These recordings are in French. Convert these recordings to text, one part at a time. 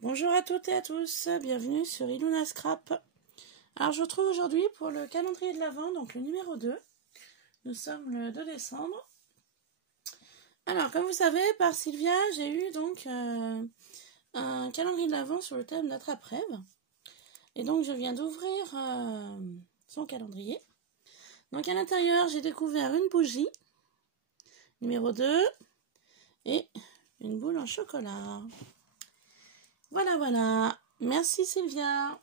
Bonjour à toutes et à tous, bienvenue sur Iluna Scrap. Alors je vous retrouve aujourd'hui pour le calendrier de l'Avent, donc le numéro 2. Nous sommes le 2 décembre. Alors comme vous savez, par Sylvia, j'ai eu donc un calendrier de l'Avent sur le thème d'attrape-rêve. Et donc je viens d'ouvrir son calendrier. Donc à l'intérieur, j'ai découvert une bougie, numéro 2, et une boule en chocolat. Voilà. Merci Sylvia.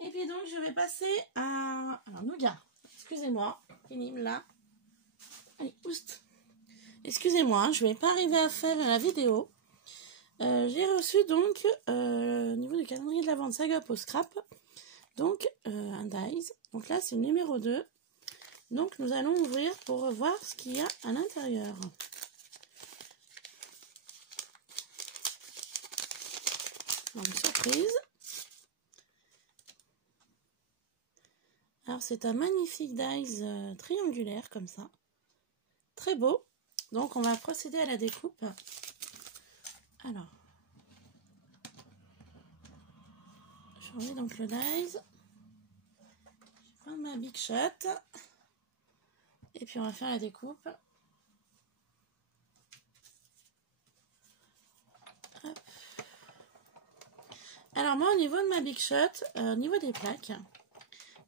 Et puis donc je vais passer à... Alors Nougat, excusez-moi, pénible là. Allez, oust. Excusez-moi, je vais pas arriver à faire la vidéo. J'ai reçu donc, au niveau du calendrier de l'Avent de Saga Up au Scrap, donc un dies. Donc là c'est le numéro 2. Donc nous allons ouvrir pour voir ce qu'il y a à l'intérieur. Donc surprise. Alors c'est un magnifique dies triangulaire comme ça. Très beau. Donc on va procéder à la découpe. Alors. Je remets donc le dies. Je vais prendre ma Big Shot. Et puis on va faire la découpe. Hop. Alors moi au niveau de ma Big Shot, au niveau des plaques,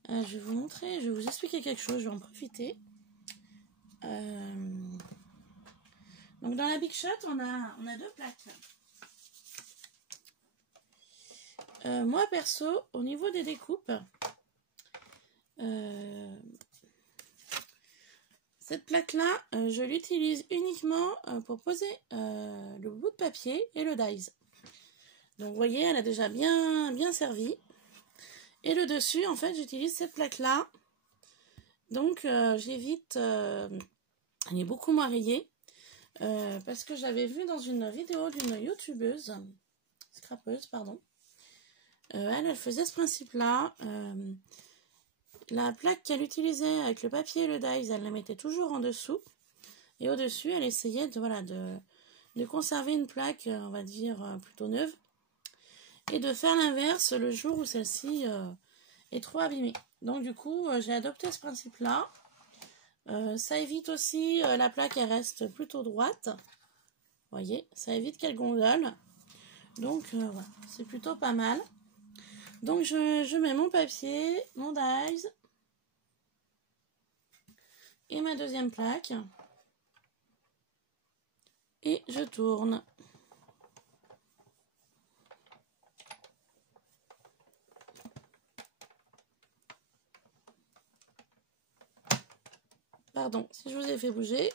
je vais vous montrer, je vais vous expliquer quelque chose, je vais en profiter. Donc dans la Big Shot, on a deux plaques. Moi perso, au niveau des découpes, cette plaque-là, je l'utilise uniquement pour poser le bout de papier et le dies. Donc vous voyez, elle a déjà bien servi. Et le dessus, en fait, j'utilise cette plaque-là. Donc j'évite... elle est beaucoup moins rayée. Parce que j'avais vu dans une vidéo d'une youtubeuse, scrapeuse, pardon. Elle faisait ce principe-là. La plaque qu'elle utilisait avec le papier et le dies, elle la mettait toujours en dessous. Et au-dessus, elle essayait de conserver une plaque, on va dire, plutôt neuve. Et de faire l'inverse le jour où celle-ci est trop abîmée. Donc du coup, j'ai adopté ce principe-là. Ça évite aussi, la plaque, elle reste plutôt droite. Vous voyez, ça évite qu'elle gondole. Donc voilà, c'est plutôt pas mal. Donc je mets mon papier, mon dies et ma deuxième plaque. Et je tourne. Pardon, si je vous ai fait bouger.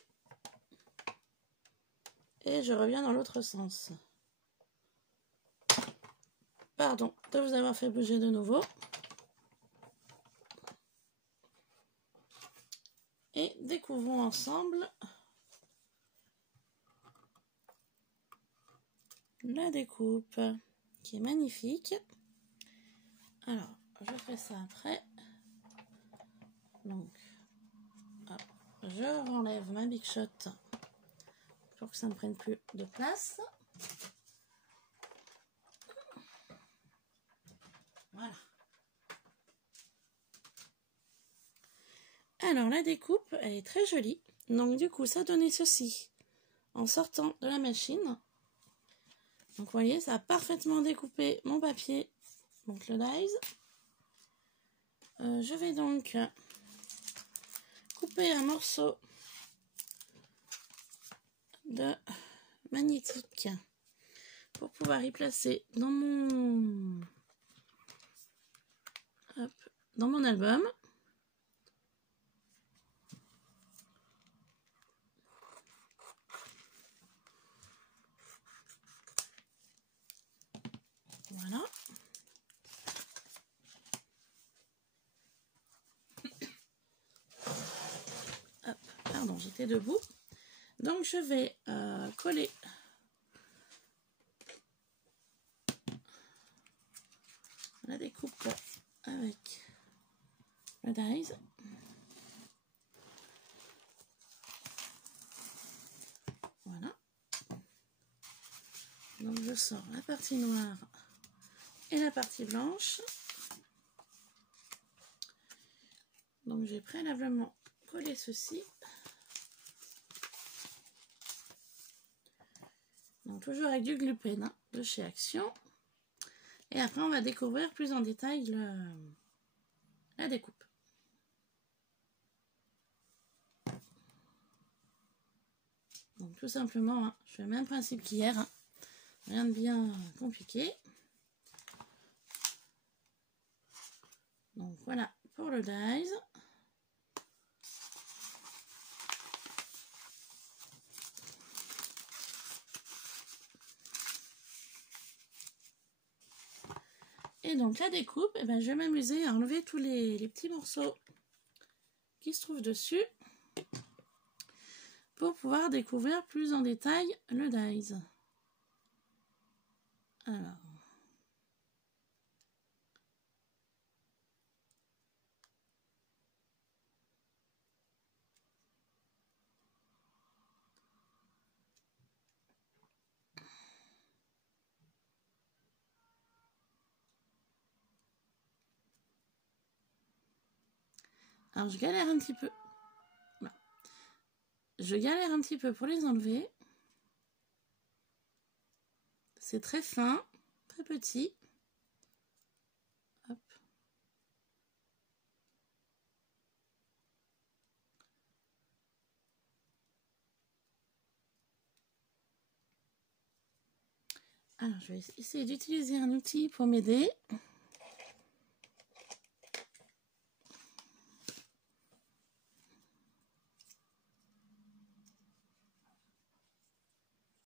Et je reviens dans l'autre sens. Pardon de vous avoir fait bouger de nouveau. Et découvrons ensemble la découpe qui est magnifique. Alors, je fais ça après. Donc, hop, je renlève ma Big Shot pour que ça ne prenne plus de place. Voilà. Alors, la découpe, elle est très jolie. Donc, du coup, ça donnait ceci en sortant de la machine. Donc, vous voyez, ça a parfaitement découpé mon papier, donc le dies. Je vais donc couper un morceau de magnétique pour pouvoir y placer dans mon album. Voilà. Hop, pardon, j'étais debout. Donc je vais coller la découpe avec le dies. Voilà. Donc je sors la partie noire et la partie blanche. Donc j'ai préalablement collé ceci. Donc toujours avec du Glupen hein, de chez Action. Et après on va découvrir plus en détail la découpe. Donc tout simplement, hein, je fais le même principe qu'hier. Hein. Rien de bien compliqué. Donc voilà pour le dies. Et donc la découpe, eh ben, je vais m'amuser à enlever tous les petits morceaux qui se trouvent dessus pour pouvoir découvrir plus en détail le dies. Alors je galère un petit peu. Voilà. Je galère un petit peu pour les enlever. C'est très fin, très petit. Hop. Alors je vais essayer d'utiliser un outil pour m'aider.